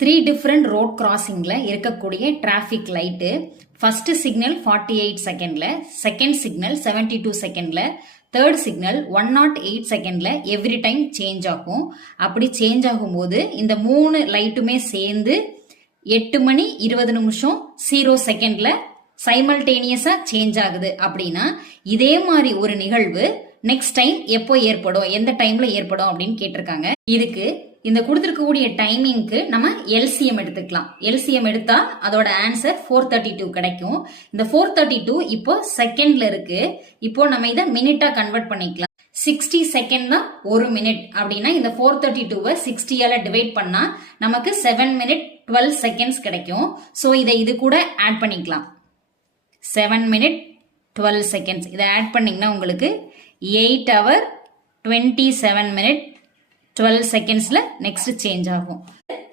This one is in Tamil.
3 டிஃப்ரெண்ட் ரோட் கிராசிங்ல இருக்கக்கூடிய டிராஃபிக் லைட்டு ஃபர்ஸ்ட் சிக்னல் 48 செகண்ட்ல, செகண்ட் சிக்னல் 72 செகண்ட்ல, தேர்ட் சிக்னல் 108 செகண்ட்ல எவ்ரி டைம் சேஞ்ச் ஆகும். அப்படி சேஞ்ச் ஆகும்போது இந்த 3 லைட்டுமே சேர்ந்து 8 மணி 20 நிமிஷம் 0 செகண்ட்ல சைமல்டேனியஸா சேஞ்ச் ஆகுது. அப்படின்னா இதே மாதிரி ஒரு நிகழ்வு நெக்ஸ்ட் டைம் எப்போ ஏற்படும், எந்த டைம்ல ஏற்படும் அப்படின்னு கேட்டிருக்காங்க. இதுக்கு இந்த கொடுத்திருக்கக்கூடிய டைமிங்க்கு நம்ம எல்சிஎம் எடுத்துக்கலாம். எல்சிஎம் எடுத்தா அதோட ஆன்சர் 432 கிடைக்கும். இந்த 432 இப்போ செகண்ட்ல இருக்கு. இப்போ நம்ம இதை மினிட்டா கன்வெர்ட் பண்ணிக்கலாம். 60 செகண்ட் தான் ஒரு மினிட். அப்படின்னா இந்த 432வை 60ஆல டிவைட் பண்ணா நமக்கு 7 மினிட் 12 செகண்ட்ஸ் கிடைக்கும். ஸோ இதை இது கூட ஆட் பண்ணிக்கலாம். 7 மினிட் 12 செகண்ட்ஸ் இதை ஆட் பண்ணீங்கன்னா உங்களுக்கு 8 hour 27 minute 12 secondsல நெக்ஸ்ட் சேஞ்ச் ஆகும்.